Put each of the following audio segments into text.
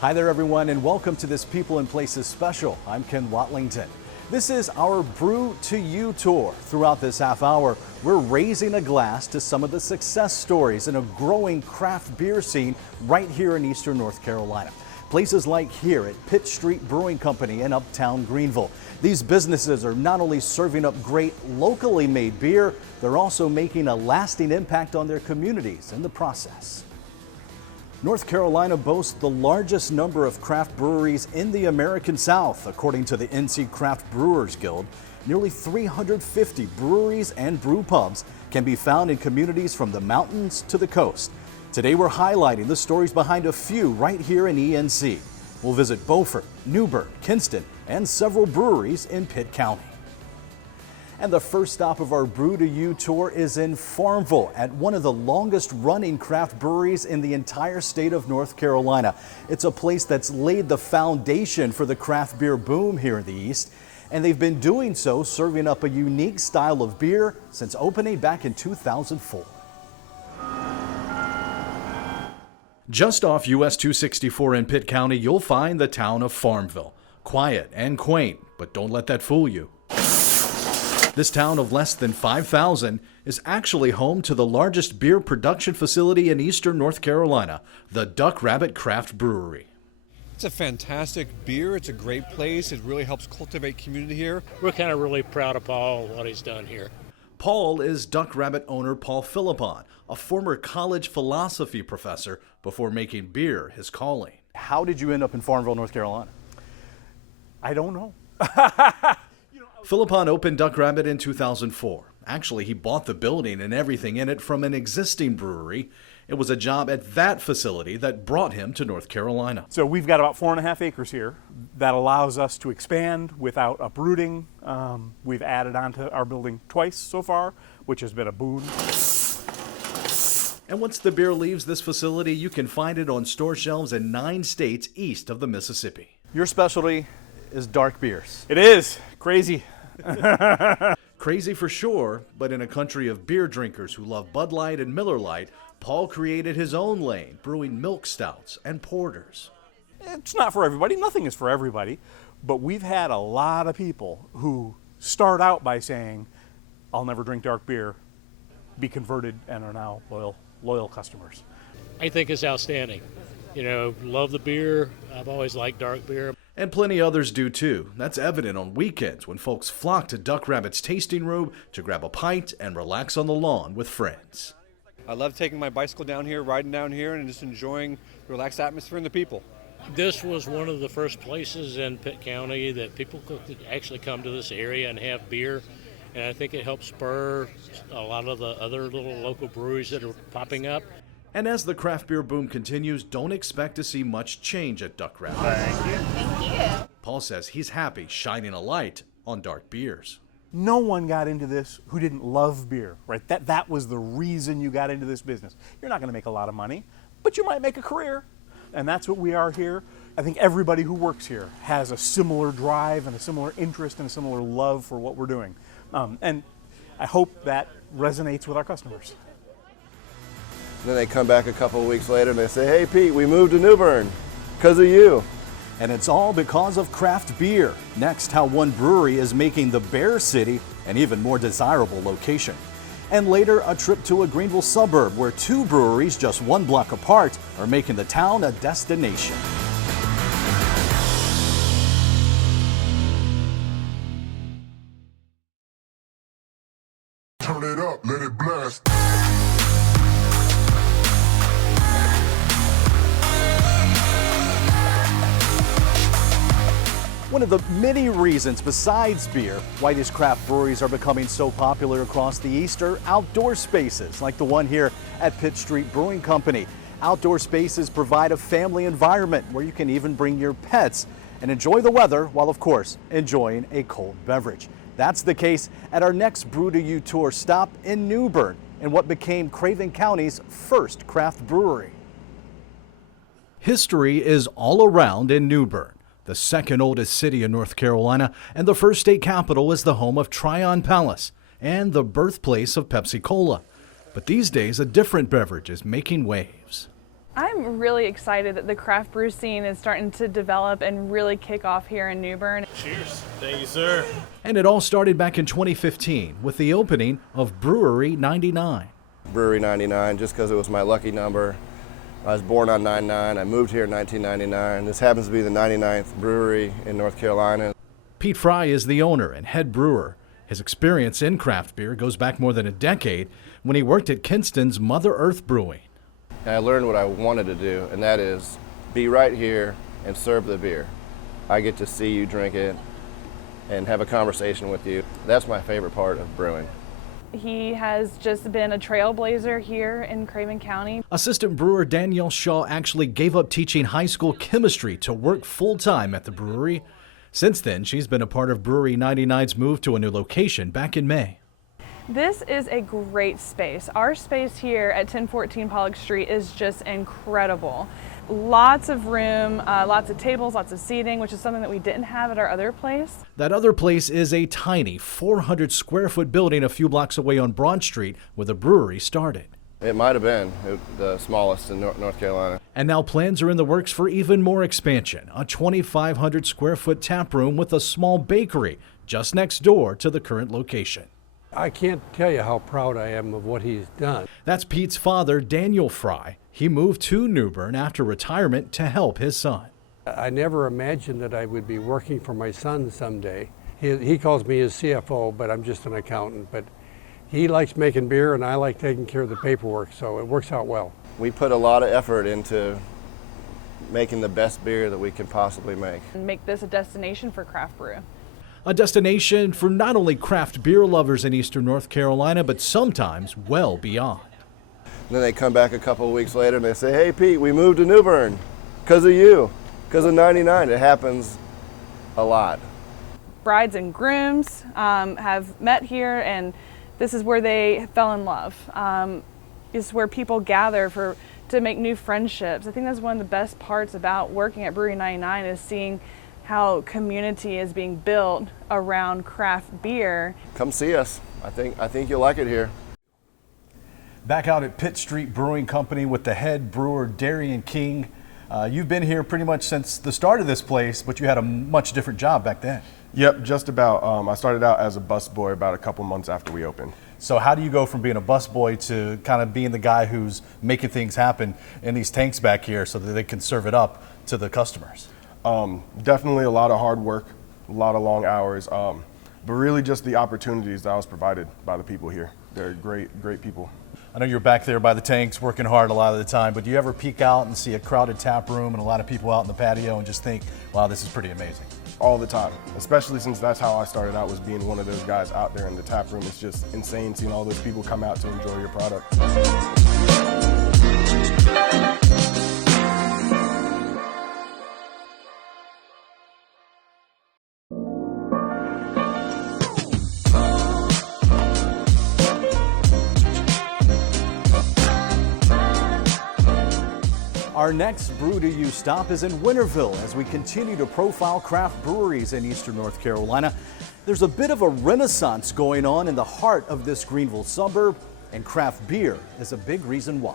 Hi there everyone, and welcome to this People and Places special. I'm Ken Watlington. This is our Brew To You tour. Throughout this half hour, we're raising a glass to some of the success stories in a growing craft beer scene right here in Eastern North Carolina. Places like here at Pitt Street Brewing Company in Uptown Greenville. These businesses are not only serving up great locally made beer, they're also making a lasting impact on their communities in the process. North Carolina boasts the largest number of craft breweries in the American South, according to the NC Craft Brewers Guild. Nearly 350 breweries and brew pubs can be found in communities from the mountains to the coast. Today we're highlighting the stories behind a few right here in ENC. We'll visit Beaufort, Newbern, Kinston, and several breweries in Pitt County. And the first stop of our Brew To You tour is in Farmville at one of the longest running craft breweries in the entire state of North Carolina. It's a place that's laid the foundation for the craft beer boom here in the East. And they've been doing so, serving up a unique style of beer since opening back in 2004. Just off US 264 in Pitt County, you'll find the town of Farmville. Quiet and quaint, but don't let that fool you. This town of less than 5,000 is actually home to the largest beer production facility in Eastern North Carolina, the Duck Rabbit Craft Brewery. It's a fantastic beer. It's a great place. It really helps cultivate community here. We're kind of really proud of Paul, what he's done here. Paul is Duck Rabbit owner Paul Philippon, a former college philosophy professor before making beer his calling. How did you end up in Farmville, North Carolina? I don't know. Philippon opened Duck Rabbit in 2004. Actually, he bought the building and everything in it from an existing brewery. It was a job at that facility that brought him to North Carolina. So we've got about 4.5 acres here that allows us to expand without uprooting. We've added onto our building twice so far, which has been a boon. And once the beer leaves this facility, you can find it on store shelves in 9 states east of the Mississippi. Your specialty is dark beers. It is crazy. Crazy for sure, but in a country of beer drinkers who love Bud Light and Miller Lite, Paul created his own lane, brewing milk stouts and porters. It's not for everybody. Nothing is for everybody. But we've had a lot of people who start out by saying, I'll never drink dark beer, be converted, and are now loyal customers. I think it's outstanding. You know, love the beer. I've always liked dark beer. And plenty others do too. That's evident on weekends when folks flock to Duck Rabbit's tasting room to grab a pint and relax on the lawn with friends. I love taking my bicycle down here, riding down here, and just enjoying the relaxed atmosphere and the people. This was one of the first places in Pitt County that people could actually come to this area and have beer. And I think it helped spur a lot of the other little local breweries that are popping up. And as the craft beer boom continues, don't expect to see much change at Duck Rabbit. Thank you. Paul says he's happy shining a light on dark beers. No one got into this who didn't love beer, right? That was the reason you got into this business. You're not going to make a lot of money, but you might make a career. And that's what we are here. I think everybody who works here has a similar drive and a similar interest and a similar love for what we're doing. And I hope that resonates with our customers. Then they come back a couple of weeks later and they say, hey Pete, we moved to Newbern because of you. And it's all because of craft beer. Next, how one brewery is making the Bear City an even more desirable location. And later, a trip to a Greenville suburb where 2 breweries just 1 block apart are making the town a destination. Turn it up, let it blast. One of the many reasons besides beer why these craft breweries are becoming so popular across the East are outdoor spaces like the one here at Pitt Street Brewing Company. Outdoor spaces provide a family environment where you can even bring your pets and enjoy the weather while, of course, enjoying a cold beverage. That's the case at our next Brew To You tour stop in Newbern, in what became Craven County's first craft brewery. History is all around in Newbern. The second oldest city in North Carolina, and the first state capital is the home of Tryon Palace and the birthplace of Pepsi Cola. But these days, a different beverage is making waves. I'm really excited that the craft brew scene is starting to develop and really kick off here in New Bern. Cheers. Thank you, sir. And it all started back in 2015 with the opening of Brewery 99. Brewery 99, just because it was my lucky number. I was born on 9/9. I moved here in 1999. This happens to be the 99th brewery in North Carolina. Pete Fry is the owner and head brewer. His experience in craft beer goes back more than a decade when he worked at Kinston's Mother Earth Brewing. And I learned what I wanted to do, and that is be right here and serve the beer. I get to see you drink it and have a conversation with you. That's my favorite part of brewing. He has just been a trailblazer here in Craven County. Assistant brewer Danielle Shaw actually gave up teaching high school chemistry to work full-time at the brewery. Since then, she's been a part of Brewery 99's move to a new location back in May. This is a great space. Our space here at 1014 Pollock Street is just incredible. Lots of room, lots of tables, lots of seating, which is something that we didn't have at our other place. That other place is a tiny 400 square foot building a few blocks away on Broad Street where the brewery started. It might have been the smallest in North Carolina. And now plans are in the works for even more expansion, a 2,500 square foot tap room with a small bakery just next door to the current location. I can't tell you how proud I am of what he's done. That's Pete's father, Daniel Fry. He moved to New Bern after retirement to help his son. I never imagined that I would be working for my son someday. He calls me his CFO, but I'm just an accountant. But he likes making beer and I like taking care of the paperwork, so it works out well. We put a lot of effort into making the best beer that we can possibly make. And make this a destination for craft brew. A destination for not only craft beer lovers in eastern North Carolina, but sometimes well beyond. And then they come back a couple of weeks later and they say, hey Pete, we moved to New Bern because of you, because of 99. It happens a lot. Brides and grooms have met here, and this is where they fell in love. This is where people gather to make new friendships. I think that's one of the best parts about working at Brewery 99 is seeing how community is being built around craft beer. Come see us. I think you'll like it here. Back out at Pitt Street Brewing Company with the head brewer Darian King. You've been here pretty much since the start of this place, but you had a much different job back then. Yep, just about. I started out as a busboy about a couple months after we opened. So how do you go from being a busboy to kind of being the guy who's making things happen in these tanks back here so that they can serve it up to the customers? Definitely a lot of hard work, a lot of long hours, but really just the opportunities that I was provided by the people here. They're great people. I know you're back there by the tanks working hard a lot of the time, but do you ever peek out and see a crowded tap room and a lot of people out in the patio and just think, wow, this is pretty amazing? All the time, especially since that's how I started out, was being one of those guys out there in the tap room. It's just insane seeing all those people come out to enjoy your product. Our next Brew To You stop is in Winterville as we continue to profile craft breweries in eastern North Carolina. There's a bit of a renaissance going on in the heart of this Greenville suburb, and craft beer is a big reason why.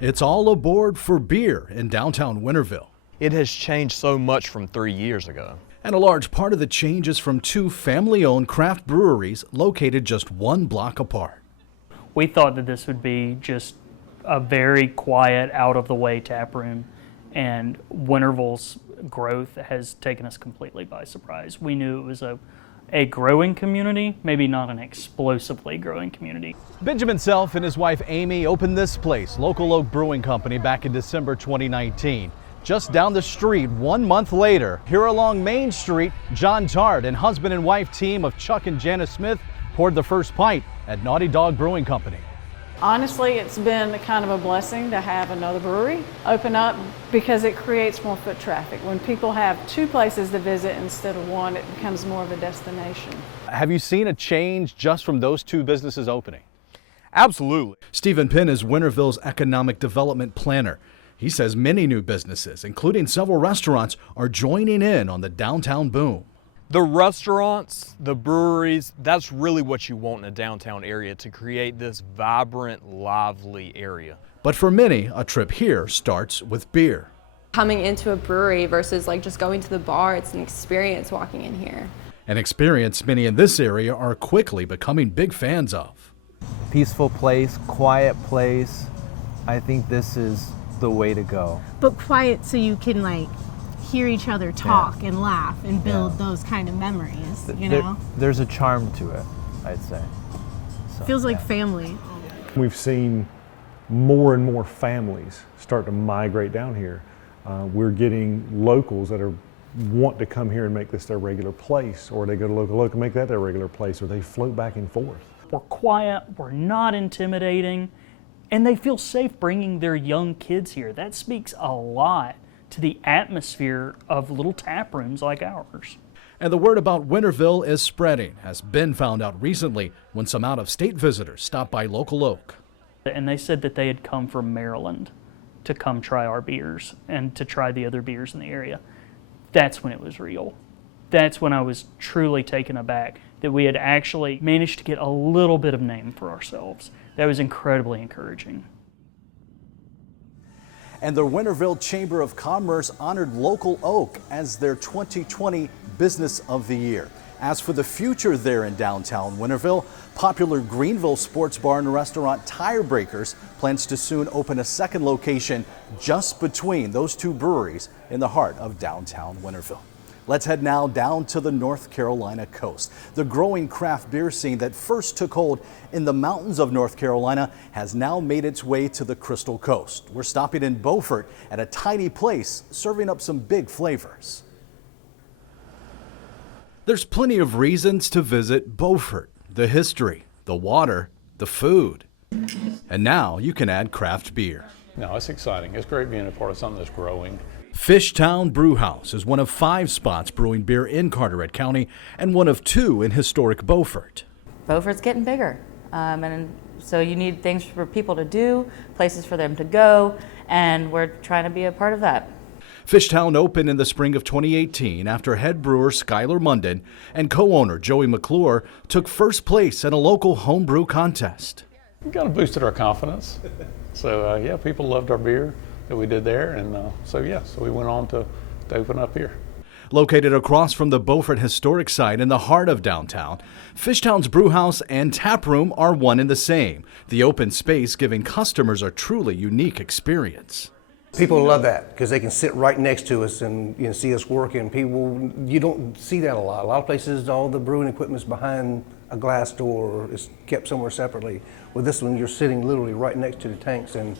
It's all aboard for beer in downtown Winterville. It has changed so much from 3 years ago. And a large part of the change is from two family-owned craft breweries located just one block apart. We thought that this would be just a very quiet, out-of-the-way tap room, and Winterville's growth has taken us completely by surprise. We knew it was a growing community, maybe not an explosively growing community. Benjamin Self and his wife Amy opened this place, Local Oak Brewing Company, back in December 2019. Just down the street 1 month later, here along Main Street, John Tart and husband and wife team of Chuck and Janice Smith poured the first pint at Naughty Dog Brewing Company. Honestly, it's been kind of a blessing to have another brewery open up because it creates more foot traffic. When people have two places to visit instead of one, it becomes more of a destination. Have you seen a change just from those two businesses opening? Absolutely. Stephen Penn is Winterville's economic development planner. He says many new businesses, including several restaurants, are joining in on the downtown boom. The restaurants, the breweries, that's really what you want in a downtown area to create this vibrant, lively area. But for many, a trip here starts with beer. Coming into a brewery versus like just going to the bar, it's an experience walking in here. An experience many in this area are quickly becoming big fans of. Peaceful place, quiet place. I think this is the way to go. But quiet so you can like hear each other talk and laugh and build those kind of memories, you know? There's a charm to it, I'd say. So, feels like family. We've seen more and more families start to migrate down here. We're getting locals that want to come here and make this their regular place, or they go to local and make that their regular place, or they float back and forth. We're quiet, we're not intimidating, and they feel safe bringing their young kids here. That speaks a lot to the atmosphere of little tap rooms like ours. And the word about Winterville is spreading, as Ben found out recently when some out-of-state visitors stopped by Local Oak. And they said that they had come from Maryland to come try our beers and to try the other beers in the area. That's when it was real. That's when I was truly taken aback that we had actually managed to get a little bit of name for ourselves. That was incredibly encouraging. And the Winterville Chamber of Commerce honored Local Oak as their 2020 Business of the Year. As for the future there in downtown Winterville, popular Greenville sports bar and restaurant Tire Breakers plans to soon open a second location just between those two breweries in the heart of downtown Winterville. Let's head now down to the North Carolina coast. The growing craft beer scene that first took hold in the mountains of North Carolina has now made its way to the Crystal Coast. We're stopping in Beaufort at a tiny place serving up some big flavors. There's plenty of reasons to visit Beaufort. The history, the water, the food. And now you can add craft beer. No, it's exciting. It's great being a part of something that's growing. Fishtown Brewhouse is one of 5 spots brewing beer in Carteret County and one of 2 in historic Beaufort. Beaufort's getting bigger, and so you need things for people to do, places for them to go, and we're trying to be a part of that. Fishtown opened in the spring of 2018 after head brewer Skylar Munden and co-owner Joey McClure took first place in a local homebrew contest. We kind of boosted our confidence. So yeah, people loved our beer that we did there, and so we went on to open up here. Located across from the Beaufort Historic Site in the heart of downtown, Fishtown's brewhouse and tap room are one and the same, the open space giving customers a truly unique experience. People love that because they can sit right next to us and see us working. People, you don't see that a lot. A lot of places, all the brewing equipment's behind a glass door or is kept somewhere separately. With this one, you're sitting literally right next to the tanks, and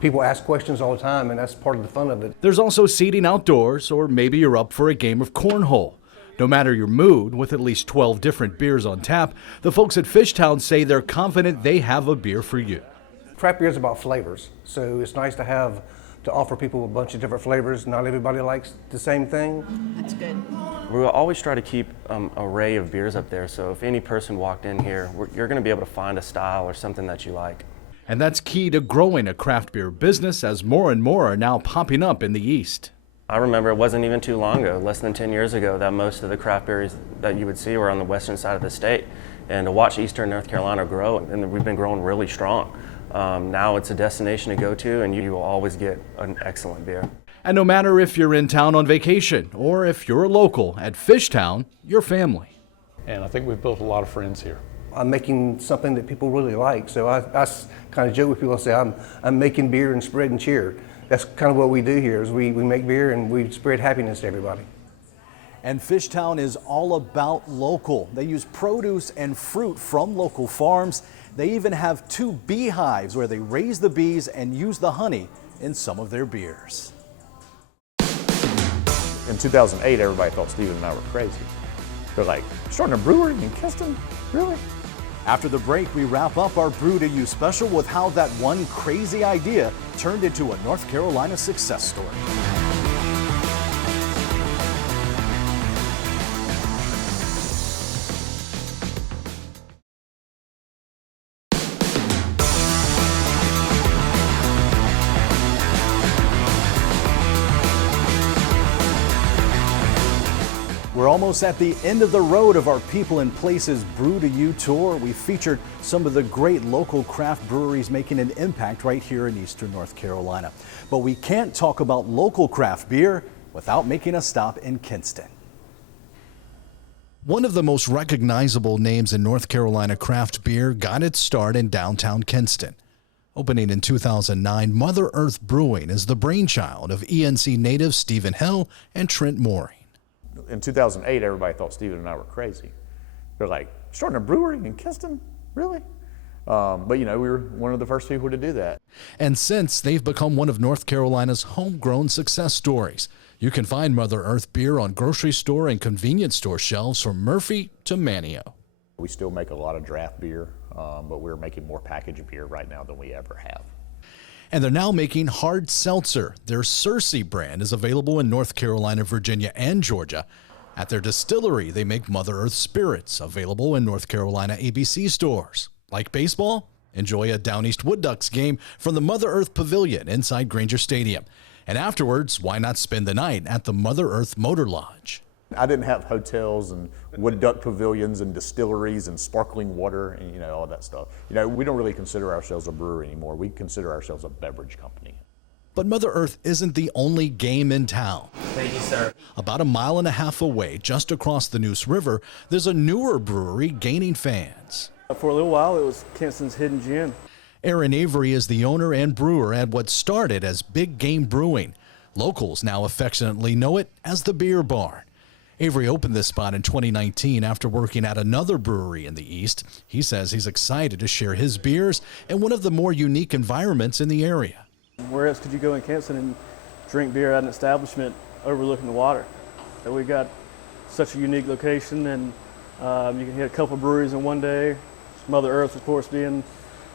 people ask questions all the time, and that's part of the fun of it. There's also seating outdoors, or maybe you're up for a game of cornhole. No matter your mood, with at least 12 different beers on tap, the folks at Fishtown say they're confident they have a beer for you. Craft beer is about flavors, so it's nice to offer people a bunch of different flavors. Not everybody likes the same thing. That's good. We always try to keep an array of beers up there, so if any person walked in here, you're going to be able to find a style or something that you like. And that's key to growing a craft beer business, as more and more are now popping up in the East. I remember it wasn't even too long ago, less than 10 years ago, that most of the craft beers that you would see were on the western side of the state. And to watch Eastern North Carolina grow, and we've been growing really strong. Now it's a destination to go to, and you will always get an excellent beer. And no matter if you're in town on vacation or if you're a local, at Fishtown, you're family. And I think we've built a lot of friends here. I'm making something that people really like, so I kind of joke with people and say I'm making beer and spreading cheer. That's kind of what we do here, is we make beer and we spread happiness to everybody. And Fishtown is all about local. They use produce and fruit from local farms. They even have 2 beehives where they raise the bees and use the honey in some of their beers. In 2008, everybody thought Steven and I were crazy. They're like, starting a brewery in Kinston? Really? After the break, we wrap up our Brew To You special with how that one crazy idea turned into a North Carolina success story. We're almost at the end of the road of our People and Places Brew to You tour. We featured some of the great local craft breweries making an impact right here in Eastern North Carolina. But we can't talk about local craft beer without making a stop in Kinston. One of the most recognizable names in North Carolina craft beer got its start in downtown Kinston. Opening in 2009, Mother Earth Brewing is the brainchild of ENC natives Stephen Hill and Trent Mooring. In 2008, everybody thought Stephen and I were crazy. They're like, starting a brewery in Kinston? Really? But you know, we were one of the first people to do that. And since, they've become one of North Carolina's homegrown success stories. You can find Mother Earth beer on grocery store and convenience store shelves from Murphy to Manio. We still make a lot of draft beer, but we're making more packaged beer right now than we ever have. And they're now making hard seltzer. Their Cersei brand is available in North Carolina, Virginia, and Georgia. At their distillery, they make Mother Earth Spirits, available in North Carolina ABC stores. Like baseball? Enjoy a Down East Wood Ducks game from the Mother Earth Pavilion inside Granger Stadium. And afterwards, why not spend the night at the Mother Earth Motor Lodge? I didn't have hotels and wood duck pavilions and distilleries and sparkling water and, you know, all that stuff. You know, we don't really consider ourselves a brewery anymore. We consider ourselves a beverage company. But Mother Earth isn't the only game in town. Thank you, sir. About a mile and a half away, just across the Neuse River, there's a newer brewery gaining fans. For a little while, it was Kinston's hidden gem. Aaron Avery is the owner and brewer at what started as Big Game Brewing. Locals now affectionately know it as the Beer Barn. Avery opened this spot in 2019 after working at another brewery in the East. He says he's excited to share his beers in one of the more unique environments in the area. Where else could you go in Kinston and drink beer at an establishment overlooking the water? We've got such a unique location, and you can hit a couple breweries in one day. Mother Earth, of course, being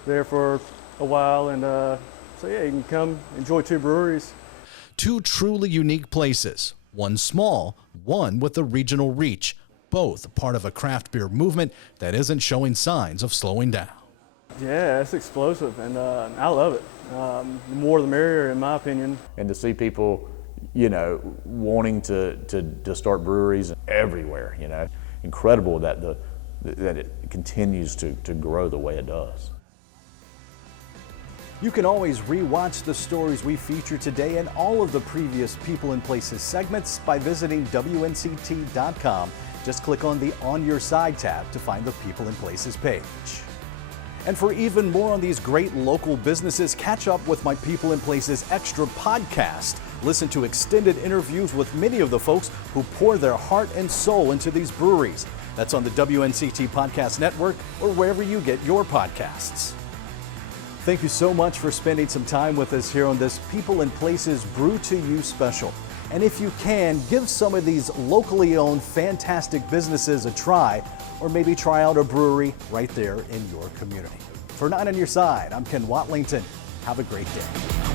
there for a while, and so yeah, you can come enjoy two breweries. Two truly unique places. One small, one with a regional reach, both part of a craft beer movement that isn't showing signs of slowing down. Yeah, it's explosive, and I love it. The more the merrier, in my opinion. And to see people, you know, wanting to start breweries everywhere, you know, incredible that it continues to grow the way it does. You can always re-watch the stories we featured today and all of the previous People and Places segments by visiting WNCT.com. Just click on the On Your Side tab to find the People and Places page. And for even more on these great local businesses, catch up with my People and Places Extra podcast. Listen to extended interviews with many of the folks who pour their heart and soul into these breweries. That's on the WNCT Podcast Network or wherever you get your podcasts. Thank you so much for spending some time with us here on this People and Places Brew to You special. And if you can, give some of these locally owned fantastic businesses a try, or maybe try out a brewery right there in your community. For 9 on Your Side, I'm Ken Watlington. Have a great day.